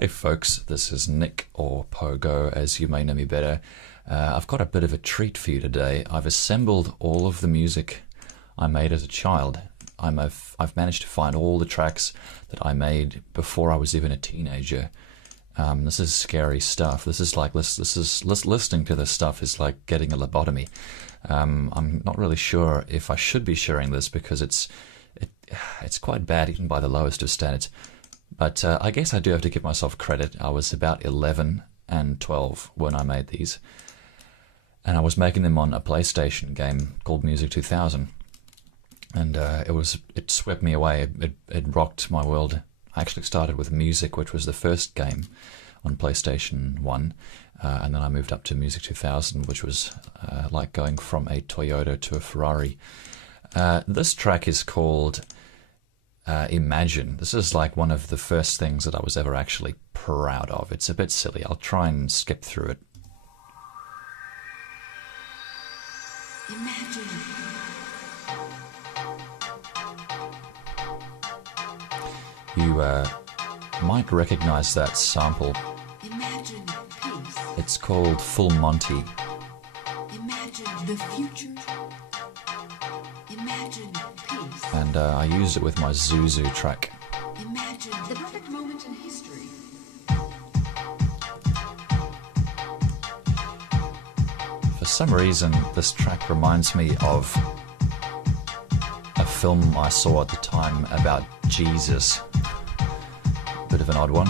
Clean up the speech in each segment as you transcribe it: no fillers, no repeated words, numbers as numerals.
Hey folks, this is Nick, or Pogo as you may know me better. I've got a bit of a treat for you today. I've assembled all of the music I made as a child. I've managed to find all the tracks that I made before I was even a teenager. This is scary stuff. This is listening to this stuff is like getting a lobotomy. I'm not really sure if I should be sharing this because it's quite bad even by the lowest of standards. But I guess I do have to give myself credit. I was about 11 and 12 when I made these. And I was making them on a PlayStation game called Music 2000. And it swept me away. It rocked my world. I actually started with Music, which was the first game on PlayStation 1. And then I moved up to Music 2000, which was like going from a Toyota to a Ferrari. This track is called Imagine. This is like one of the first things that I was ever actually proud of. It's a bit silly. I'll try and skip through it. Imagine. You might recognize that sample. Imagine peace. It's called Full Monty. Imagine the future. Imagine peace. And I used it with my Zuzu track. Imagine the perfect moment in history. For some reason, this track reminds me of a film I saw at the time about Jesus. Bit of an odd one.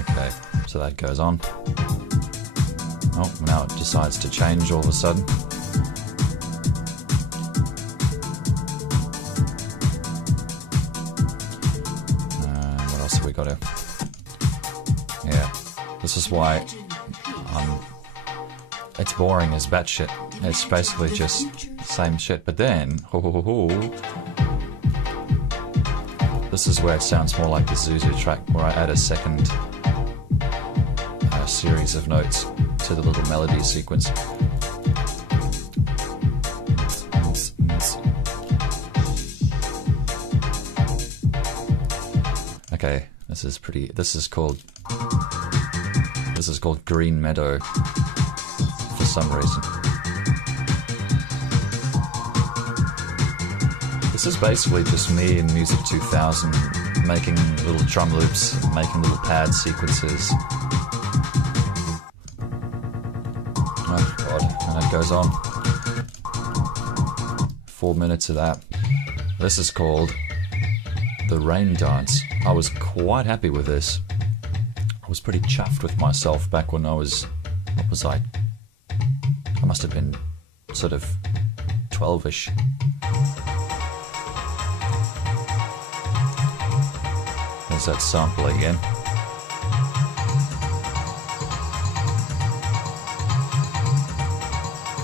Okay, so that goes on. Oh, now it decides to change all of a sudden. What else have we got here? Yeah, this is why it's boring as batshit. It's basically just the same shit. But then, this is where it sounds more like the Zuzu track, where I add a second series of notes to the little melody sequence. Okay, this is called Green Meadow for some reason. This is basically just me in Music 2000 making little drum loops, making little pad sequences. Oh god, and it goes on. 4 minutes of that. This is called The Rain Dance. I was quite happy with this. I was pretty chuffed with myself back when I was, what was I? I must have been sort of 12-ish. There's that sample again.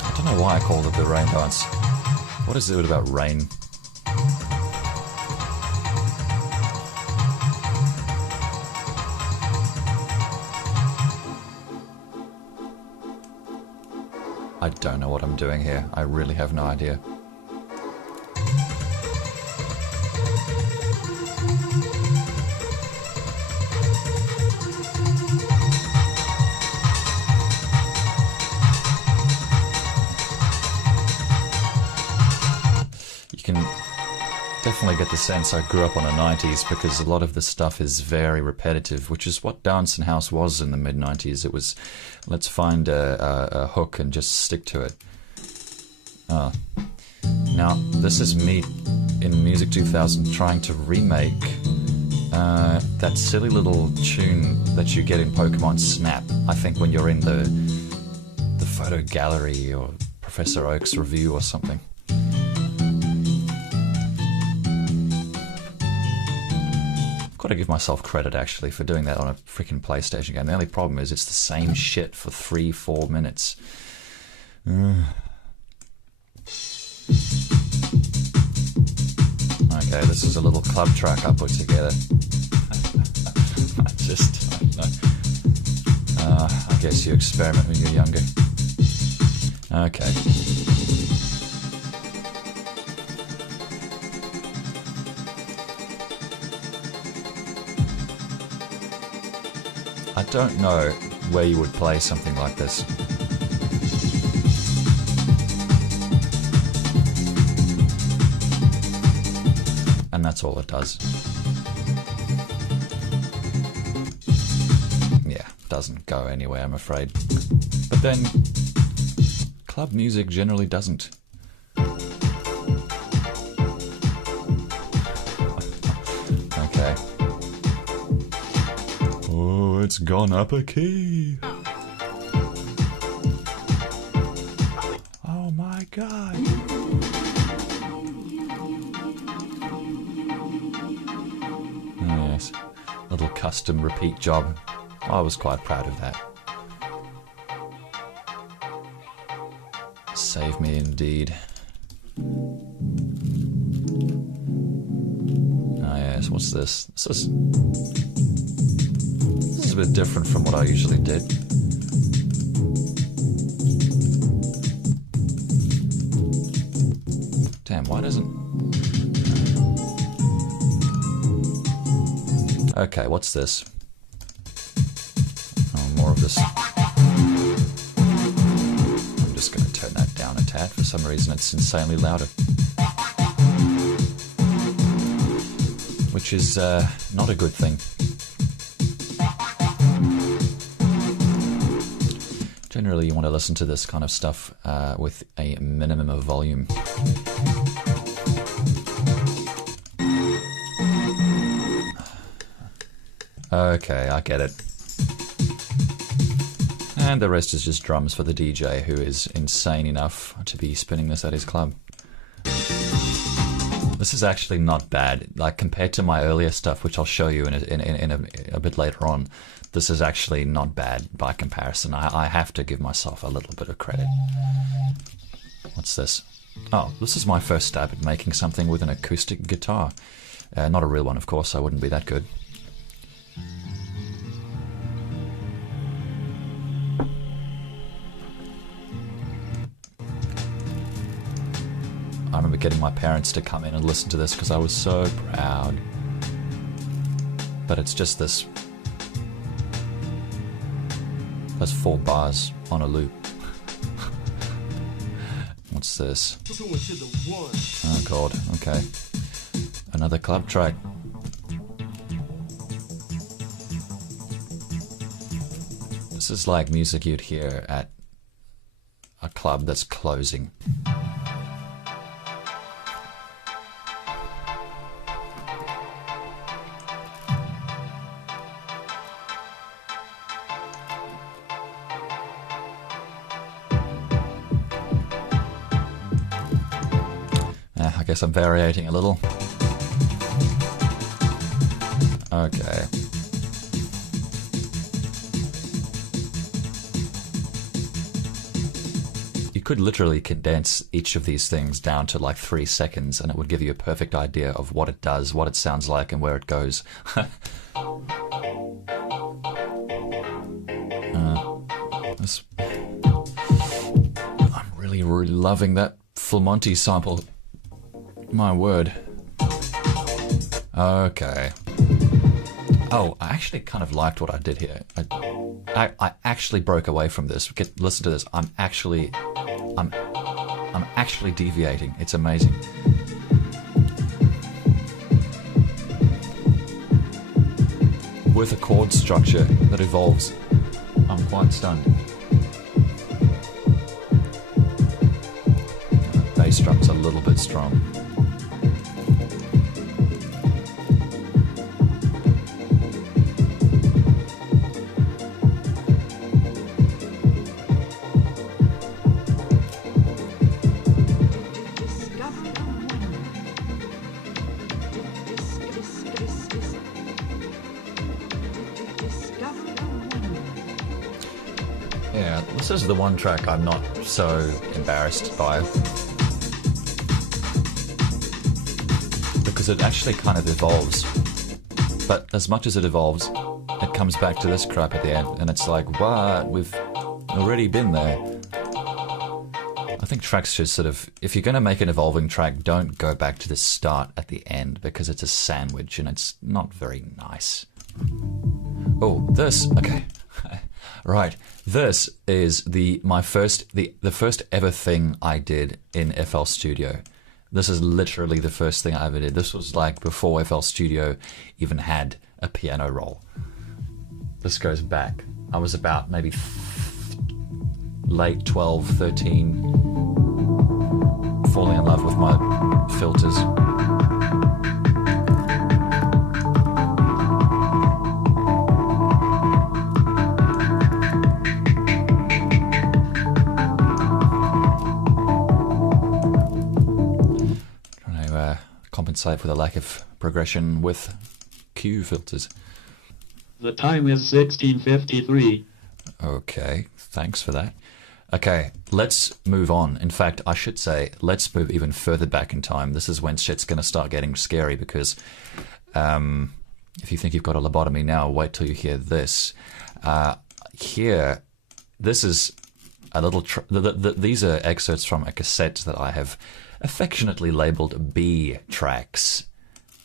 I don't know why I called it the rain dance. What is it about rain? I don't know what I'm doing here. I really have no idea. Definitely get the sense I grew up on the 90s because a lot of the stuff is very repetitive, which is what dance and house was in the mid-90s. It was, let's find a hook and just stick to it. Now, this is me in Music 2000 trying to remake that silly little tune that you get in Pokemon Snap. I think when you're in the photo gallery or Professor Oak's review or something. Got to give myself credit actually for doing that on a freaking PlayStation game. The only problem is it's the same shit for 3-4 minutes. Okay, this is a little club track I put together. I don't know. I guess you experiment when you're younger. Okay. I don't know where you would play something like this. And that's all it does. Yeah, doesn't go anywhere, I'm afraid. But then, club music generally doesn't. Okay. Oh, it's gone up a key. Oh my god. Yes, little custom repeat job. I was quite proud of that. Save me indeed. Ah yes, what's this? This is a bit different from what I usually did. Damn, why doesn't... Okay, what's this? Oh, more of this. I'm just going to turn that down a tad. For some reason it's insanely louder. Which is not a good thing. Generally you want to listen to this kind of stuff with a minimum of volume. Okay, I get it. And the rest is just drums for the DJ, who is insane enough to be spinning this at his club. This is actually not bad. Like, compared to my earlier stuff, which I'll show you in a bit later on, this is actually not bad by comparison. I have to give myself a little bit of credit. What's this? Oh, this is my first stab at making something with an acoustic guitar. Not a real one, of course. I wouldn't be that good. I remember getting my parents to come in and listen to this because I was so proud. But it's just this. That's 4 bars on a loop. What's this? Oh god, okay. Another club track. This is like music you'd hear at a club that's closing. I guess I'm variating a little. Okay. You could literally condense each of these things down to like 3 seconds and it would give you a perfect idea of what it does, what it sounds like, and where it goes. I'm really loving that full Monty sample. My word. Okay. Oh, I actually kind of liked what I did here. I actually broke away from this. Listen to this. I'm actually deviating. It's amazing. With a chord structure that evolves. I'm quite stunned. The bass drum's a little bit strong. Yeah, this is the one track I'm not so embarrassed by. Because it actually kind of evolves. But as much as it evolves, it comes back to this crap at the end. And it's like, what? We've already been there. I think tracks should sort of... If you're going to make an evolving track, don't go back to the start at the end. Because it's a sandwich and it's not very nice. Oh, this. Okay. Right. This is the first ever thing I did in FL Studio. This is literally the first thing I ever did. This was like before FL Studio even had a piano roll. This goes back. I was about maybe late 12, 13, falling in love with my filters. Compensate for the lack of progression with Q filters. The time is 16:53. Okay, thanks for that. Okay, let's move on. In fact, I should say, let's move even further back in time. This is when shit's going to start getting scary because if you think you've got a lobotomy now, wait till you hear this. Here, this is a little... these are excerpts from a cassette that I have affectionately labeled B tracks.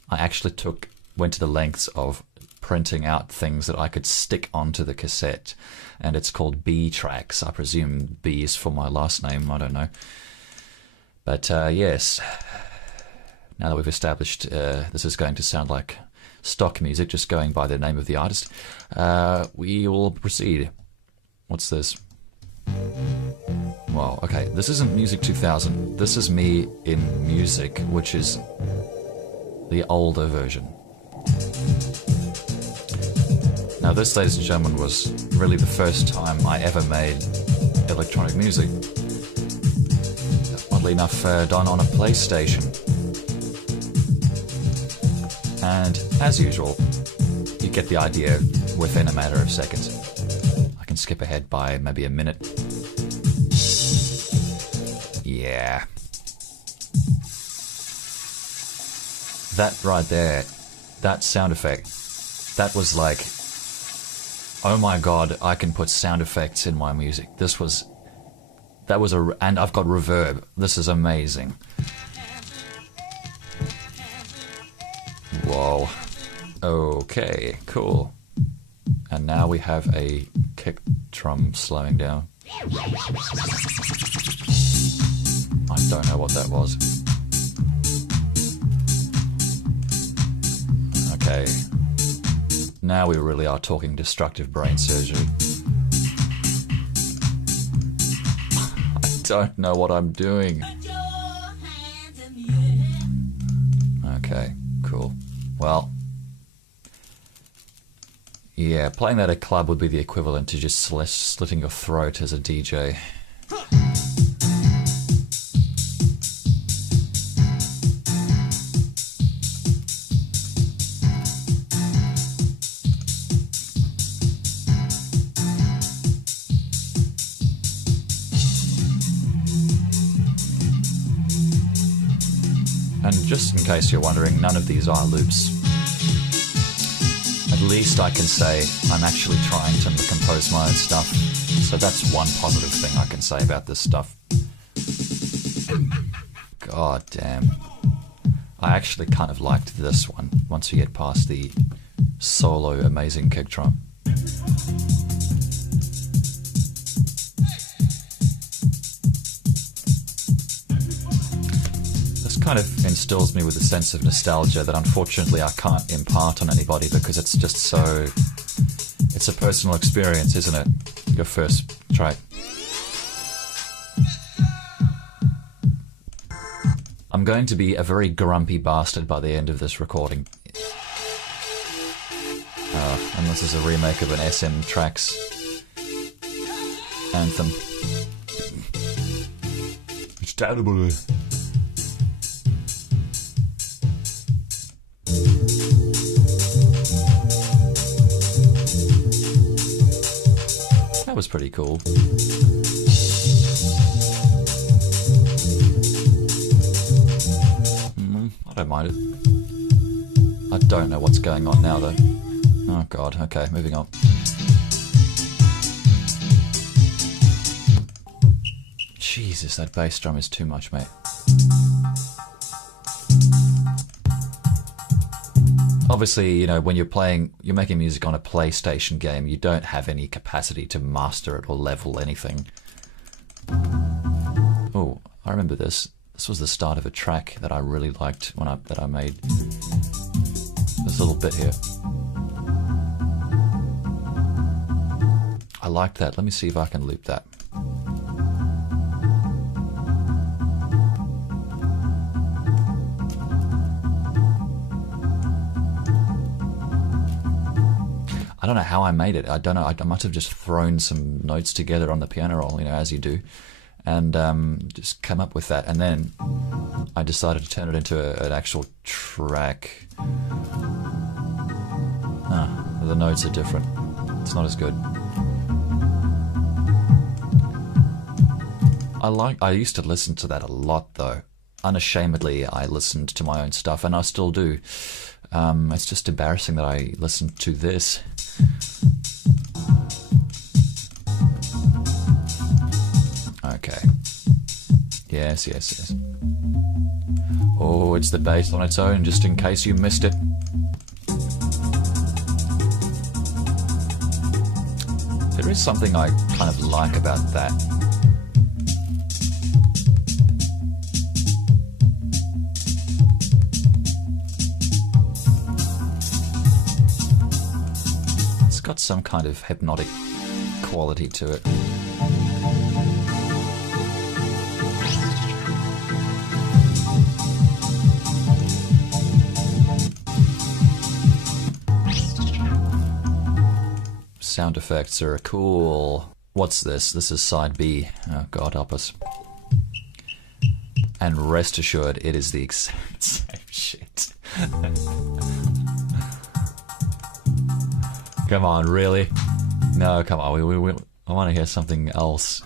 I actually went to the lengths of printing out things that I could stick onto the cassette, and it's called B tracks. I presume B is for my last name, I don't know. But yes, now that we've established this is going to sound like stock music, just going by the name of the artist, we will proceed. What's this? Well, okay, this isn't Music 2000. This is me in Music, which is the older version. Now this, ladies and gentlemen, was really the first time I ever made electronic music. Oddly enough, done on a PlayStation. And, as usual, you get the idea within a matter of seconds. I can skip ahead by maybe a minute. Yeah. That right there, that sound effect, that was like, oh my god, I can put sound effects in my music. And I've got reverb. This is amazing. Whoa. Okay, cool. And now we have a kick drum slowing down. I don't know what that was. Okay. Now we really are talking destructive brain surgery. I don't know what I'm doing. Okay, cool. Well, yeah, playing that at a club would be the equivalent to just slitting your throat as a DJ. And just in case you're wondering, none of these are loops. At least I can say I'm actually trying to compose my own stuff. So that's one positive thing I can say about this stuff. God damn. I actually kind of liked this one, once we get past the solo amazing kick drum. Kind of instills me with a sense of nostalgia that unfortunately I can't impart on anybody because it's just so... It's a personal experience, isn't it? Your first track. I'm going to be a very grumpy bastard by the end of this recording. And this is a remake of an SM Tracks anthem. It's terrible. That was pretty cool. I don't mind it. I don't know what's going on now though. Oh god, okay, moving on. Jesus, that bass drum is too much, mate. Obviously, you know, when you're making music on a PlayStation game, you don't have any capacity to master it or level anything. Oh, I remember this. This was the start of a track that I really liked that I made. This little bit here. I liked that. Let me see if I can loop that. I don't know how I made it. I don't know. I must have just thrown some notes together on the piano roll, you know, as you do, and just come up with that. And then I decided to turn it into an actual track. The notes are different. It's not as good. I used to listen to that a lot, though. Unashamedly, I listened to my own stuff, and I still do. It's just embarrassing that I listened to this. Okay. Yes, yes, yes. Oh, it's the bass on its own, just in case you missed it. There is something I kind of like about that. It's got some kind of hypnotic quality to it. Sound effects are cool. What's this? This is side B. Oh, God help us. And rest assured, it is the exact same shit. Come on, really? No, come on. I want to hear something else.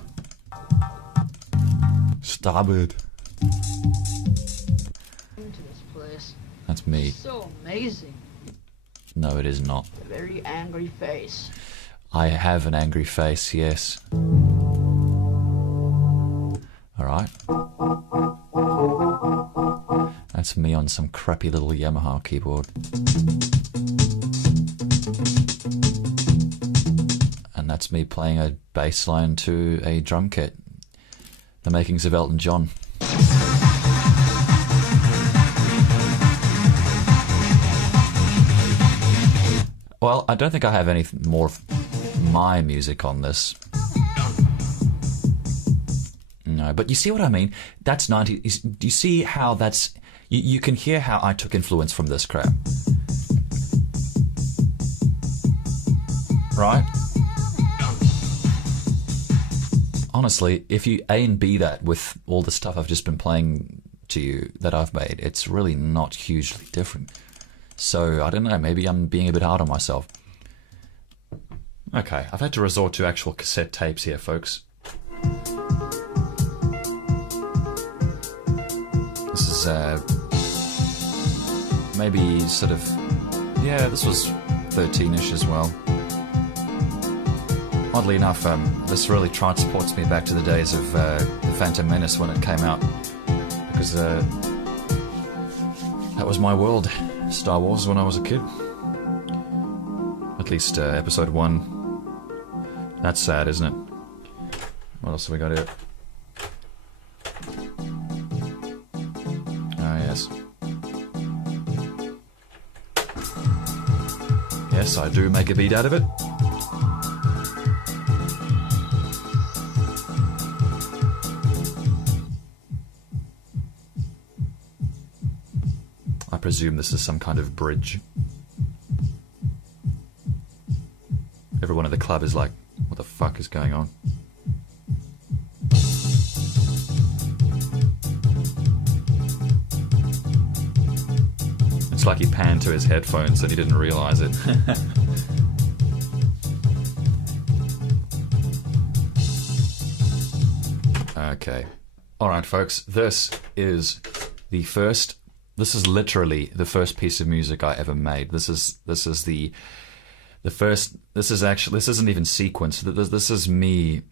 Stop it. Into this place. That's me. So amazing. No, it is not. A very angry face. I have an angry face, yes. Alright. That's me on some crappy little Yamaha keyboard. And that's me playing a bass line to a drum kit. The makings of Elton John. Well, I don't think I have any more of my music on this. No, but you see what I mean? That's 90s. Do you see how that's... You can hear how I took influence from this crap. Right? Honestly, if you A and B that with all the stuff I've just been playing to you that I've made, it's really not hugely different. So, I don't know, maybe I'm being a bit hard on myself. Okay, I've had to resort to actual cassette tapes here, folks. This is, maybe sort of... Yeah, this was 13-ish as well. Oddly enough, this really transports me back to the days of the Phantom Menace when it came out. Because that was my world. Star Wars when I was a kid. At least episode 1. That's sad, isn't it? What else have we got here? Ah, yes. Yes, I do make a beat out of it. I presume this is some kind of bridge. Everyone at the club is like, what the fuck is going on? It's like he panned to his headphones and he didn't realize it. Okay. Alright, folks, this is literally the first piece of music I ever made. This isn't even sequenced. This is me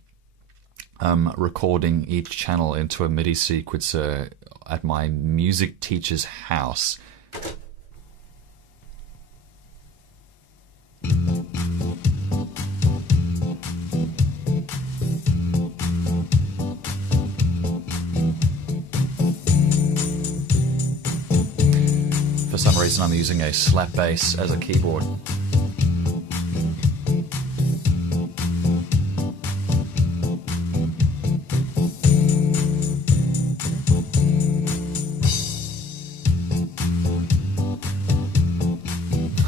recording each channel into a MIDI sequencer at my music teacher's house. some reason I'm using a slap bass as a keyboard.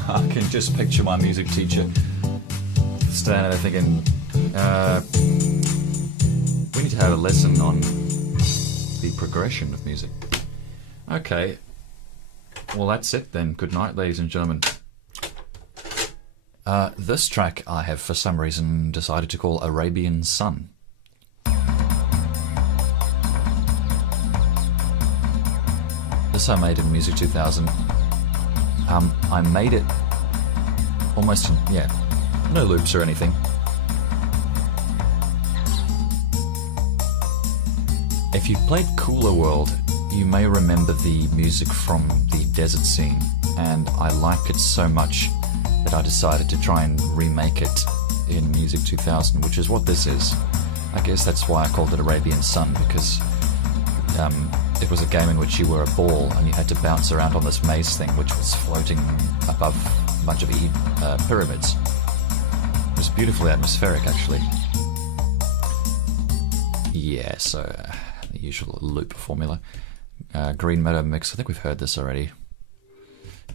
I can just picture my music teacher standing there thinking, we need to have a lesson on the progression of music. Okay, well that's it then. Good night, ladies and gentlemen. This track I have for some reason decided to call Arabian Sun. This I made in Music 2000. I made it almost, no loops or anything. If you've played Cooler World, you may remember the music from the desert scene, and I like it so much that I decided to try and remake it in Music 2000, which is what this is. I guess that's why I called it Arabian Sun, because it was a game in which you were a ball and you had to bounce around on this maze thing which was floating above a bunch of pyramids. It was beautifully atmospheric, actually. Yeah, so the usual loop formula. Green Meadow mix, I think we've heard this already.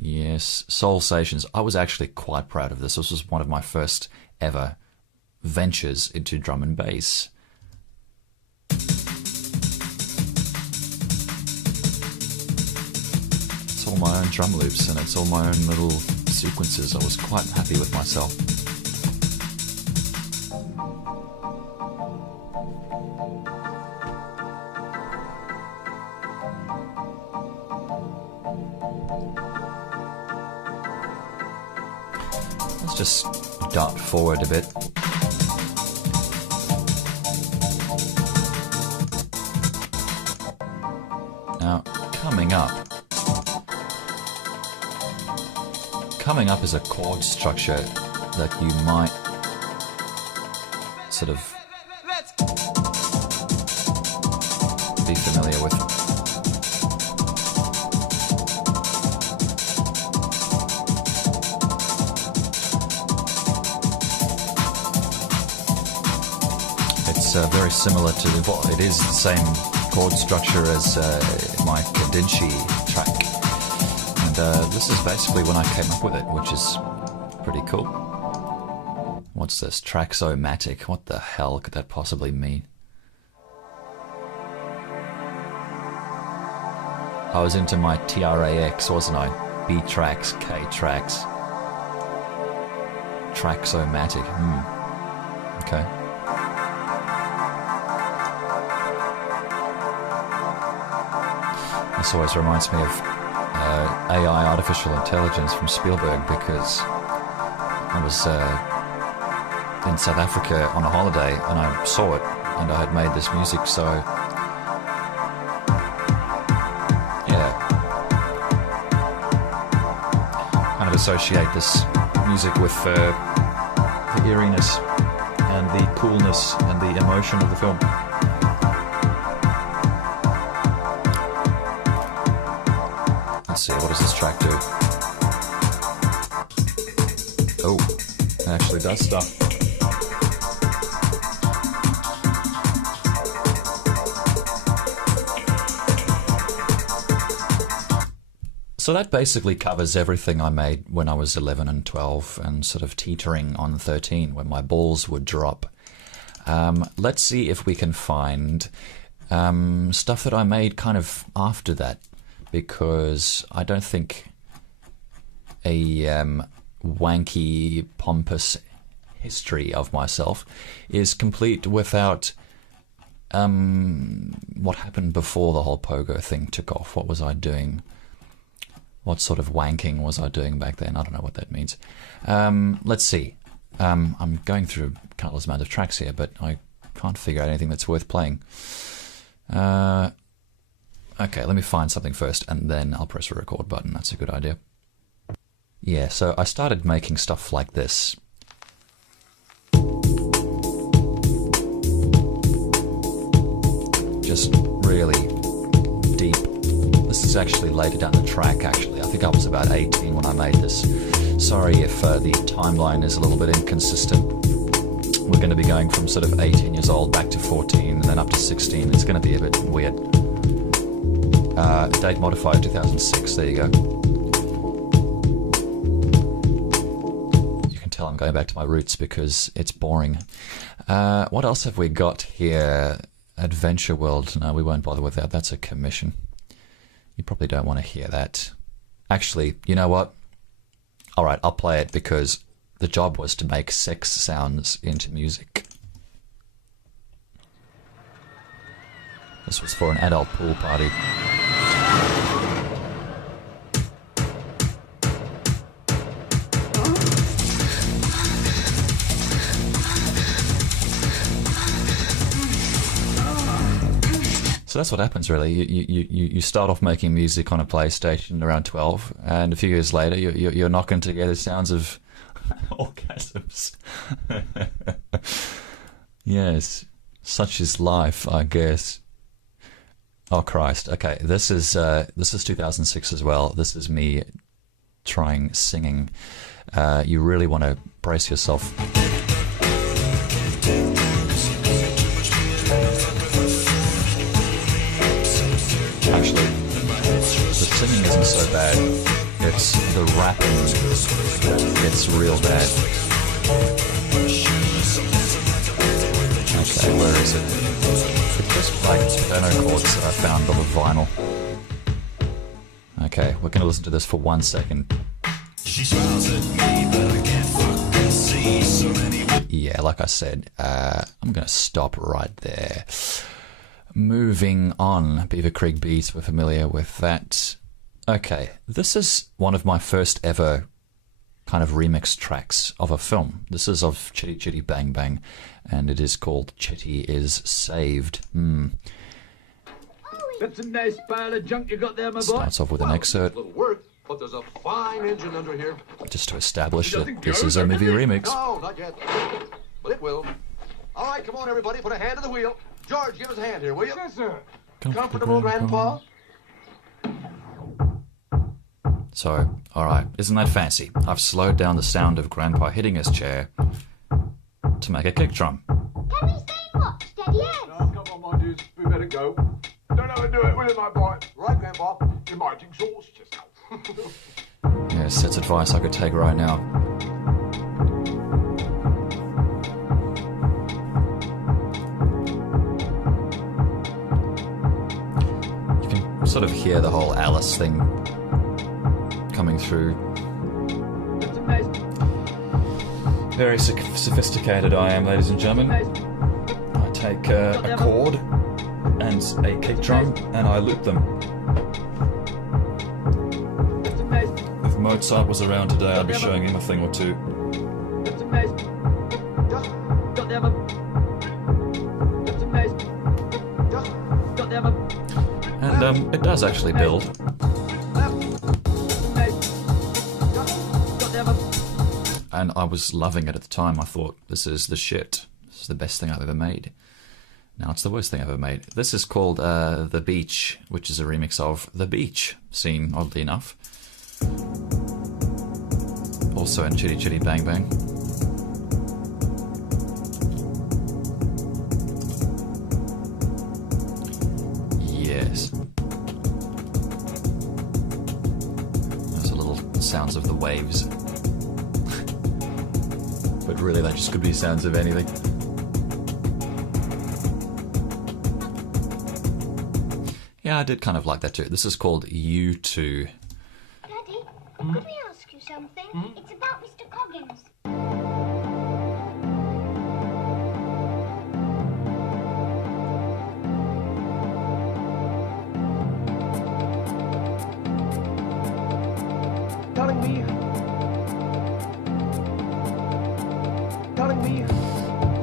Yes, Soul Stations. I was actually quite proud of this. This was one of my first ever ventures into drum and bass. It's all my own drum loops and it's all my own little sequences. I was quite happy with myself. Let's just dart forward a bit. Now, coming up is a chord structure that you might sort of be familiar with. It's very similar to, well, it is the same chord structure as my Kadinchi track. And this is basically when I came up with it, which is pretty cool. What's this? Traxomatic. What the hell could that possibly mean? I was into my TRAX, wasn't I? B tracks, K tracks. Traxomatic. Okay. This always reminds me of AI, artificial intelligence from Spielberg, because I was in South Africa on a holiday and I saw it and I had made this music, so yeah, kind of associate this music with the eeriness and the coolness and the emotion of the film. Let's see, what does this track do? Oh, it actually does stuff. So that basically covers everything I made when I was 11 and 12 and sort of teetering on 13 when my balls would drop. Let's see if we can find stuff that I made kind of after that, because I don't think a wanky, pompous history of myself is complete without what happened before the whole Pogo thing took off. What was I doing? What sort of wanking was I doing back then? I don't know what that means. Let's see. I'm going through a countless amount of tracks here, but I can't figure out anything that's worth playing. Okay, let me find something first, and then I'll press the record button. That's a good idea. Yeah, so I started making stuff like this. Just really deep. This is was actually later down the track, actually. I think I was about 18 when I made this. Sorry if the timeline is a little bit inconsistent. We're going to be going from sort of 18 years old back to 14 and then up to 16. It's going to be a bit weird. Date modified 2006, there you go. You can tell I'm going back to my roots because it's boring. What else have we got here? Adventure World. No, we won't bother with that. That's a commission. You probably don't want to hear that. Actually, you know what? Alright, I'll play it because the job was to make sex sounds into music. This was for an adult pool party. So that's what happens, really. You start off making music on a PlayStation around 12, and a few years later, you're knocking together sounds of orgasms. Yes, such is life, I guess. Oh Christ! Okay, this is 2006 as well. This is me trying singing. You really want to brace yourself. Actually, the singing isn't so bad. It's the rapping. It's real bad. Okay, where is it? It's just like piano chords that I found on the vinyl. Okay, we're going to listen to this for 1 second. Yeah, like I said, I'm going to stop right there. Moving on, Beaver Creek Beats, we're familiar with that. Okay, this is one of my first ever kind of remix tracks of a film. This is of Chitty Chitty Bang Bang, and it is called Chitty is Saved. That's a nice pile of junk you got there, my boy. Starts off with an excerpt, Little work, but there's a fine engine under here. just to establish that this is a movie remix. No, not yet. But it will. All right, come on, everybody, put a hand to the wheel. George, give us a hand here, will you? Yes, sir. Comfortable, Grandpa? So, alright, isn't that fancy? I've slowed down the sound of Grandpa hitting his chair to make a kick drum. Can we stay and watch? Steady Ed. Oh, come on, my dudes. We better go. Don't have to do it, will you, my boy? Right, Grandpa. You might exhaust yourself. Yes, that's advice I could take right now. You can sort of hear the whole Alice thing coming through. That's a nice, Very sophisticated I am, ladies and gentlemen. I take a chord and a kick drum and I loop them. that's a nice, If Mozart was around today, I'd be showing him a thing or two. that's a nice. Got the other. That's a nice. Got the other. And it does actually build. And I was loving it at the time. I thought, this is the shit. This is the best thing I've ever made. Now it's the worst thing I've ever made. This is called The Beach, which is a remix of The Beach scene, oddly enough. Also in Chitty Chitty Bang Bang. Yes. Those are little sounds of the waves. But really, that just could be sounds of anything. Yeah, I did kind of like that too. This is called U2. Daddy, could we ask you something? It's about Mr. Coggins. Telling me.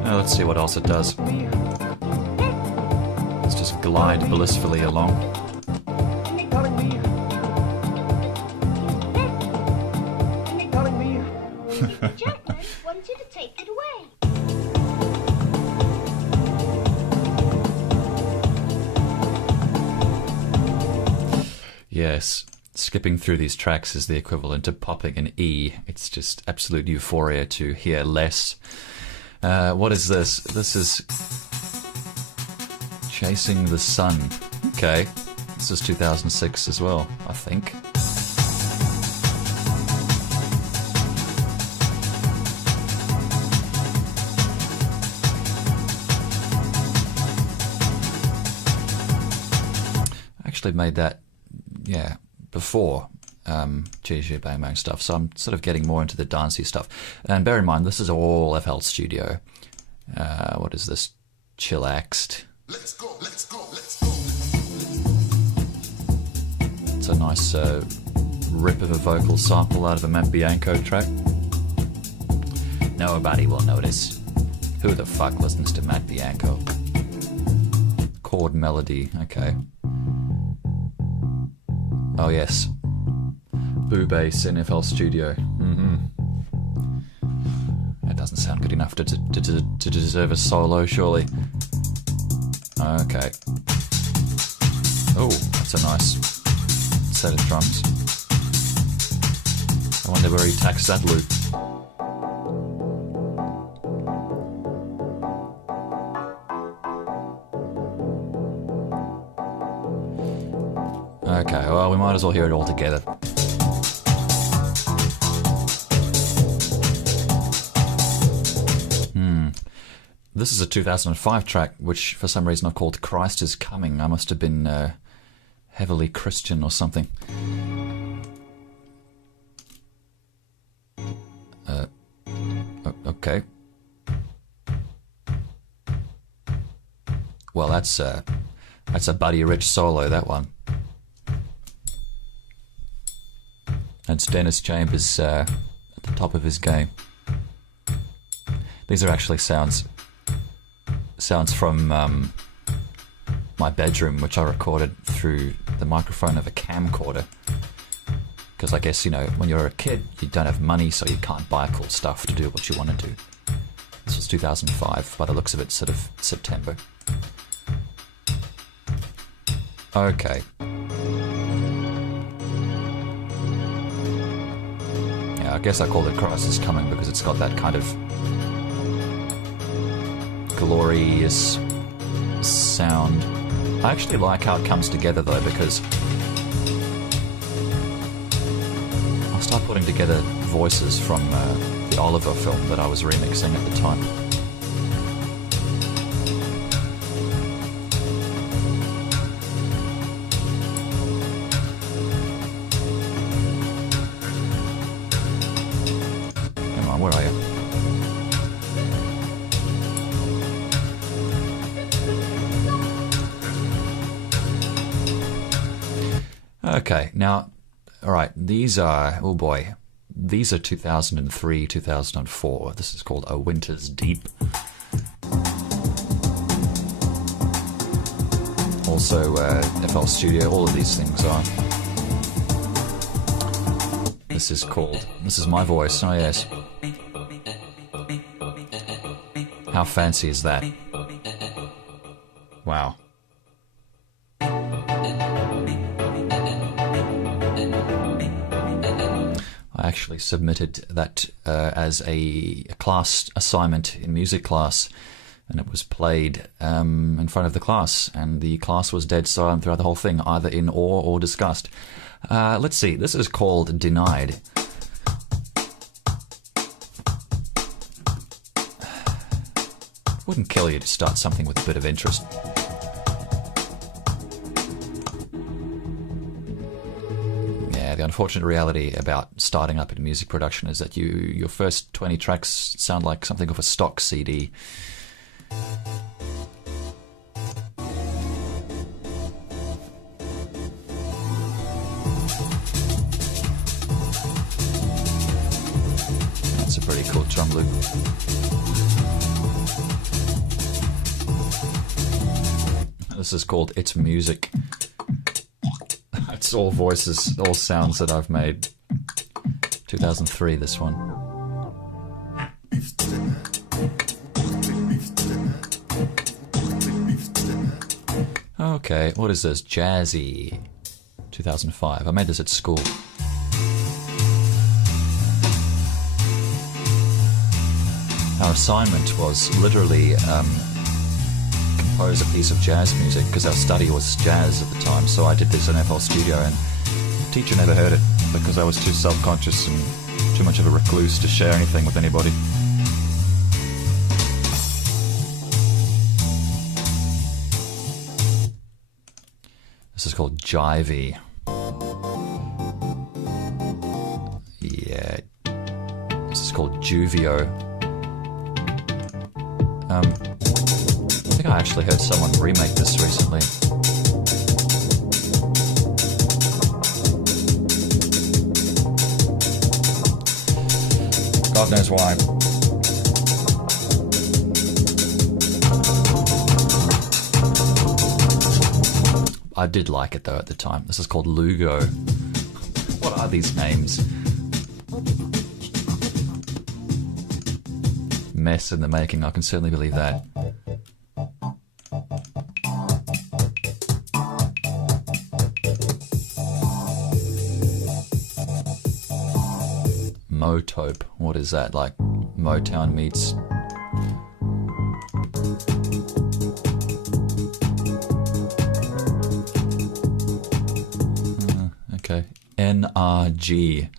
Now let's see what else it does. Let's just glide blissfully along. The gentleman wanted to take it away. Yes, skipping through these tracks is the equivalent to popping an E. It's just absolute euphoria to hear less. What is this? This is Chasing the Sun. Okay, this is 2006 as well, I think. I actually made that, yeah, before GG Bang Bang stuff, so I'm sort of getting more into the dancey stuff. And bear in mind, this is all FL Studio. What is this? Chillaxed. Let's go, let's go, let's go. It's a nice rip of a vocal sample out of a Matt Bianco track. Nobody will notice. Who the fuck listens to Matt Bianco? Chord melody, okay. Oh yes. Boo bass in FL Studio. That doesn't sound good enough to deserve a solo, surely. Okay. Oh, that's a nice set of drums. I wonder where he tacks that loop. Okay, well, we might as well hear it all together. This is a 2005 track, which for some reason I've called Christ is Coming. I must have been heavily Christian or something. Okay. Well, that's a Buddy Rich solo, that one. That's Dennis Chambers at the top of his game. These are actually sounds from my bedroom, which I recorded through the microphone of a camcorder. Because I guess, you know, when you're a kid, you don't have money, so you can't buy cool stuff to do what you want to do. This was 2005, by the looks of it, sort of September. Okay. Yeah, I guess I called it Christ is Coming because it's got that kind of glorious sound. I actually like how it comes together though, because I'll start putting together voices from the Oliver film that I was remixing at the time. Come on, where are you? Okay, now, alright, these are, oh boy, these are 2003, 2004. This is called A Winter's Deep. Also, FL Studio, all of these things are. This is my voice, oh yes. How fancy is that? Wow. I actually submitted that as a class assignment in music class, and it was played in front of the class, and the class was dead silent throughout the whole thing, either in awe or disgust. Let's see, this is called Denied. Wouldn't kill you to start something with a bit of interest. The unfortunate reality about starting up in music production is that your first 20 tracks sound like something of a stock CD. That's a pretty cool drum loop. This is called It's Music. It's all voices, all sounds that I've made. 2003, this one. Okay, what is this? Jazzy. 2005. I made this at school. Our assignment was literally compose a piece of jazz music, because our study was jazz at the time, so I did this in FL Studio, and the teacher never heard it because I was too self-conscious and too much of a recluse to share anything with anybody. This is called Jivey. Yeah. This is called Juvio. I think I actually heard someone remake this recently. God knows why. I did like it though at the time. This is called Lugo. What are these names? Mess in the making, I can certainly believe that. Motope, what is that? Like Motown meets... okay. NRG.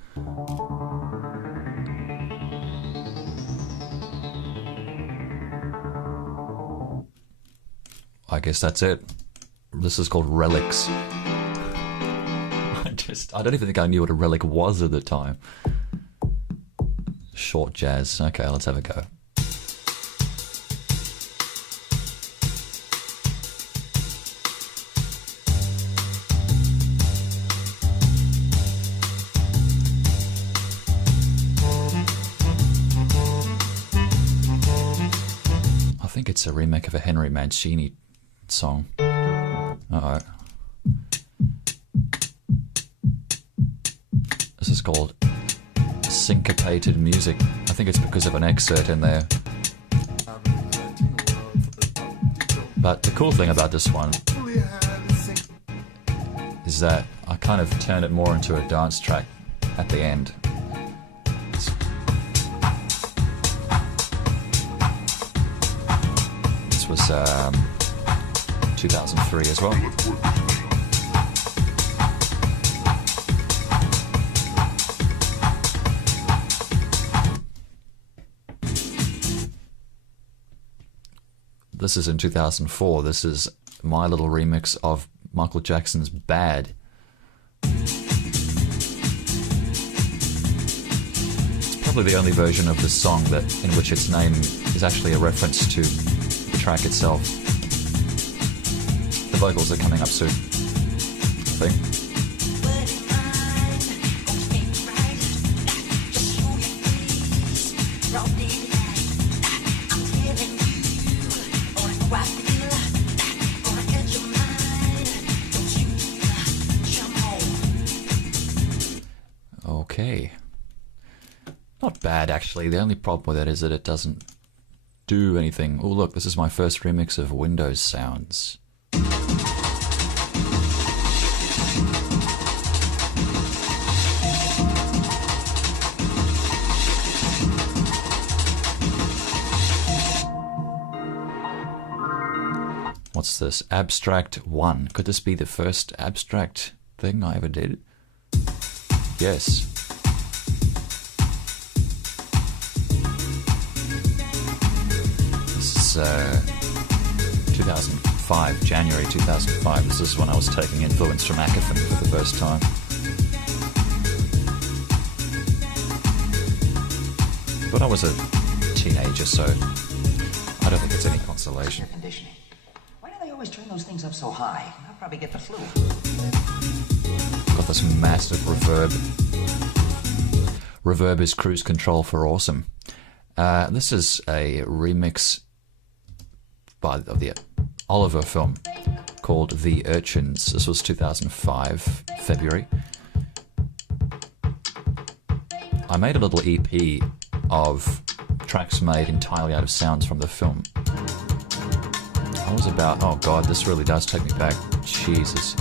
I guess that's it. This is called Relics. I don't even think I knew what a relic was at the time. Short jazz. Okay, let's have a go. I think it's a remake of a Henry Mancini song. Uh-oh. This is called Syncopated Music. I think it's because of an excerpt in there. But the cool thing about this one is that I kind of turned it more into a dance track at the end. This was 2003 as well. This is in 2004. This is my little remix of Michael Jackson's Bad. It's probably the only version of this song that in which its name is actually a reference to the track itself. The vocals are coming up soon, I think. Okay. Not bad, actually. The only problem with it is that it doesn't do anything. Oh, look, this is my first remix of Windows sounds. What's this? Abstract 1. Could this be the first abstract thing I ever did? Yes. This is 2005, January 2005. This is when I was taking influence from Acaphin for the first time. But I was a teenager, so I don't think it's any consolation. Conditioning. Why do they always turn those things up so high? I'll probably get the flu. Got this massive reverb. Reverb is cruise control for awesome. This is a remix of the Oliver film called The Urchins. This was 2005, February. I made a little EP of tracks made entirely out of sounds from the film. I was about, oh god, this really does take me back. Jesus.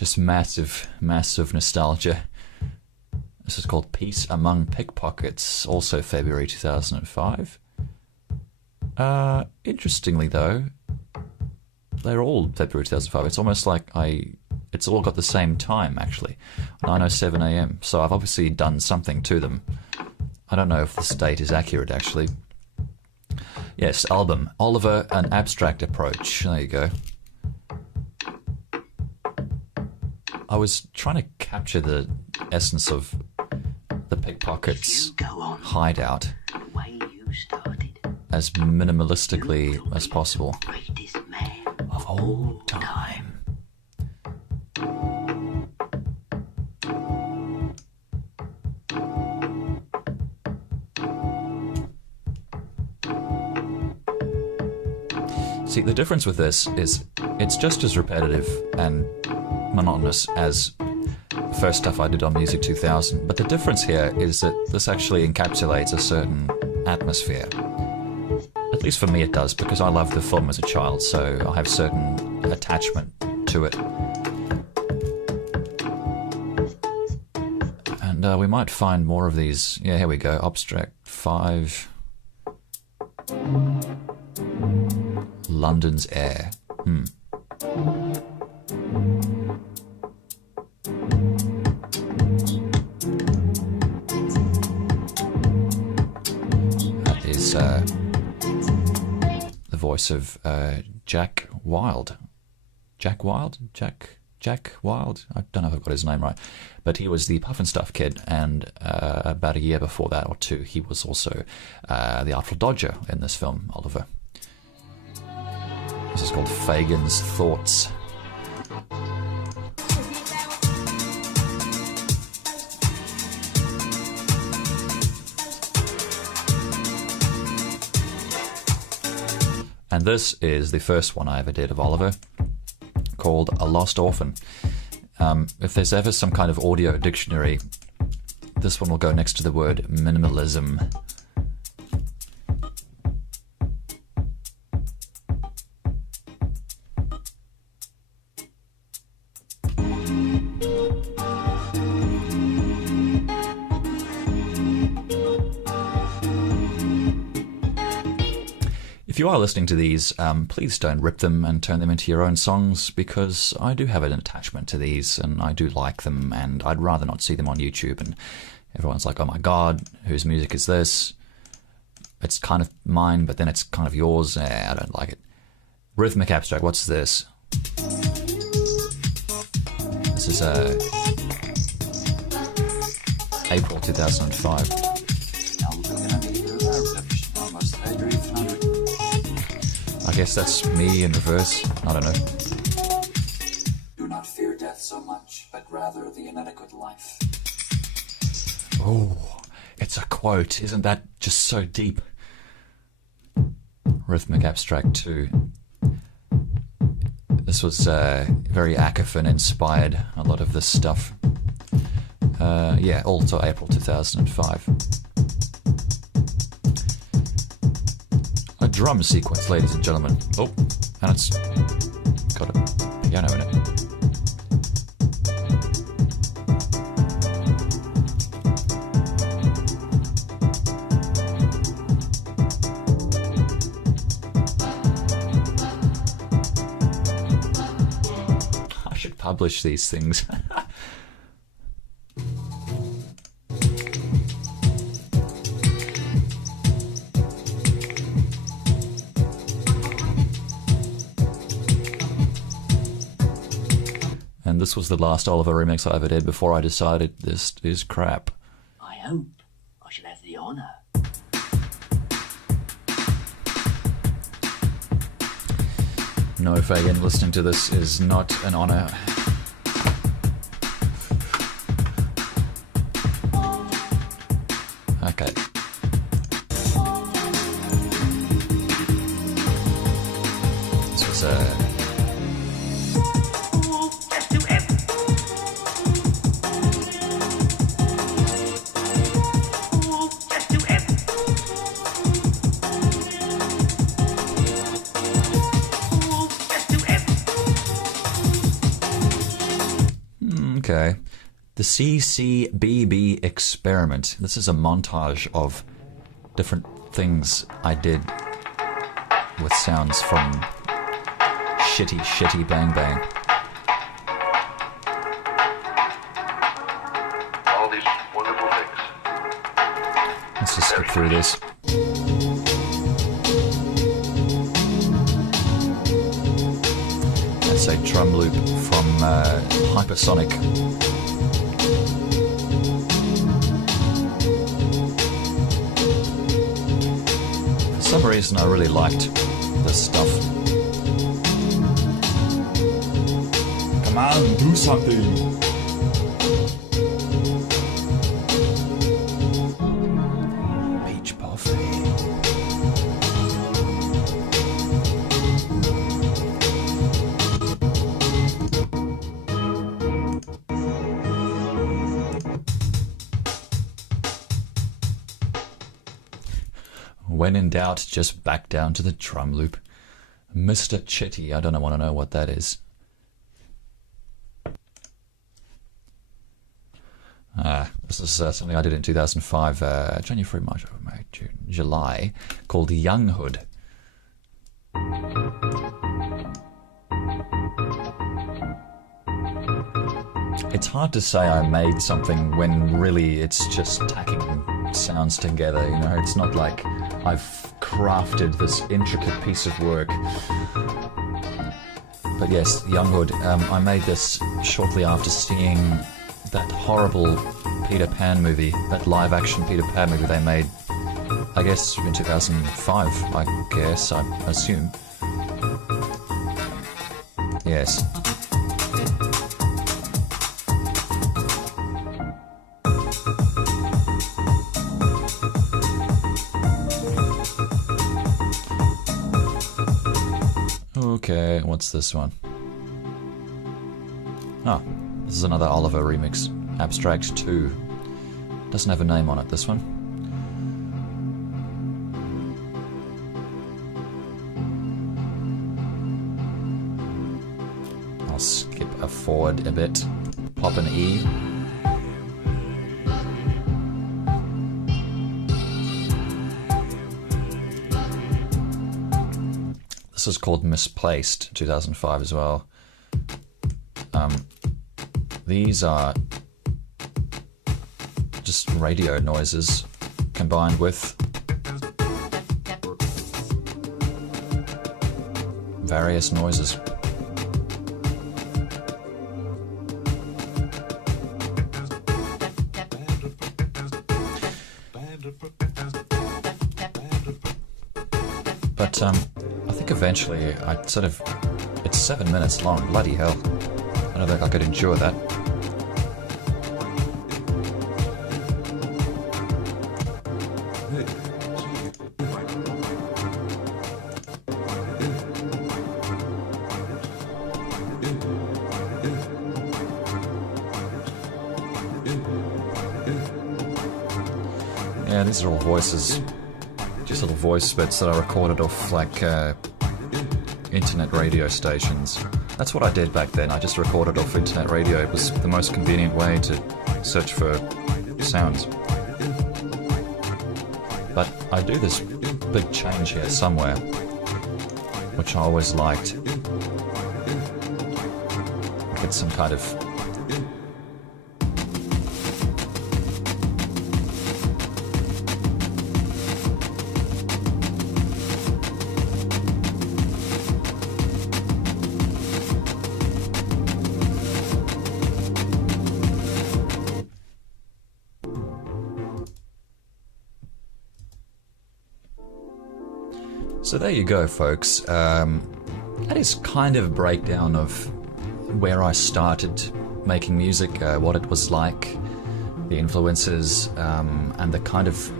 Just massive, massive nostalgia. This is called Peace Among Pickpockets, also February 2005. Interestingly though, they're all February 2005. It's almost like it's all got the same time actually, 9:07 a.m. So I've obviously done something to them. I don't know if this date is accurate actually. Yes, album, Oliver, An Abstract Approach. There you go. I was trying to capture the essence of the pickpockets' hideout as minimalistically as possible. Of all time. See, the difference with this is it's just as repetitive and monotonous as the first stuff I did on Music 2000, but the difference here is that this actually encapsulates a certain atmosphere. At least for me it does, because I loved the film as a child, so I have certain attachment to it. And we might find more of these. Yeah, here we go. Abstract 5. London's Air. That is the voice of Jack Wilde. Jack Wilde? Jack Wilde? I don't know if I've got his name right. But he was the Puff and Stuff kid, and about a year before that, or two, he was also the Artful Dodger in this film, Oliver. This is called Fagin's Thoughts. And this is the first one I ever did of Oliver, called A Lost Orphan. If there's ever some kind of audio dictionary, this one will go next to the word minimalism. If you are listening to these, please don't rip them and turn them into your own songs, because I do have an attachment to these and I do like them, and I'd rather not see them on YouTube and everyone's like, oh my god, whose music is this? It's kind of mine, but then it's kind of yours. I don't like it. Rhythmic Abstract, what's this? This is April 2005. I guess that's me in reverse. I don't know. Do not fear death so much, but rather the inadequate life. Oh, it's a quote. Isn't that just so deep? Rhythmic Abstract 2. This was very Ackerfin inspired, a lot of this stuff. Yeah, also April 2005. A drum sequence, ladies and gentlemen. Oh, and it's got a piano in it. I should publish these things. And this was the last Oliver remix I ever did before I decided this is crap. I hope I shall have the honour. No, Fagin, listening to this is not an honour. Okay. This was Okay. The Ccbb Experiment. This is a montage of different things I did with sounds from Shitty Bang Bang. All these wonderful things. Let's just skip through this. That's a drum loop from Hypersonic. For some reason I really liked this stuff. Come on, do something! Peach parfait. When in doubt, just back down to the drum loop. Mr. Chitty, I don't want to know what that is. This is something I did in 2005, January, February, March, May, June, July, called Younghood. It's hard to say I made something when really it's just tacking sounds together, you know, it's not like I've crafted this intricate piece of work. But yes, Younghood, I made this shortly after seeing that horrible Peter Pan movie, that live-action Peter Pan movie they made, I guess in 2005, I guess, I assume. Yes. Okay, what's this one? Oh, this is another Oliver remix. Abstract 2. Doesn't have a name on it, this one. I'll skip forward a bit. Pop an E. This is called Misplaced, 2005 as well. These are just radio noises combined with various noises. But I think eventually I sort of, it's 7 minutes long, bloody hell. I don't think I could endure that. Yeah, these are all voices, just little voice bits that I recorded off like internet radio stations. That's what I did back then. I just recorded off internet radio. It was the most convenient way to search for sounds. But I do this big change here somewhere, which I always liked. Get some kind of So there you go, folks. That is kind of a breakdown of where I started making music, what it was like, the influences, and the kind of,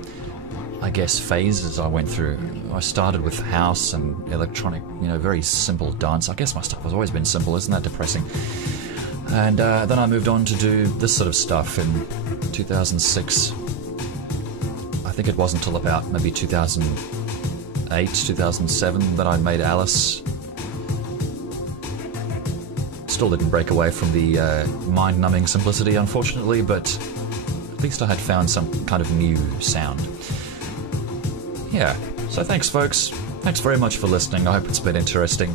I guess, phases I went through. I started with house and electronic, you know, very simple dance. I guess my stuff has always been simple, isn't that depressing? And then I moved on to do this sort of stuff in 2006. I think it wasn't until about maybe 2008, 2007 that I made Alice. still didn't break away from the mind-numbing simplicity, unfortunately, but at least I had found some kind of new sound. Yeah, so thanks, folks. Thanks very much for listening. I hope it's been interesting.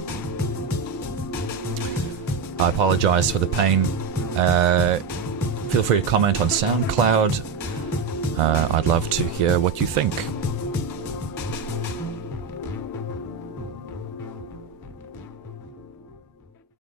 I apologise for the pain. Feel free to comment on SoundCloud. I'd love to hear what you think.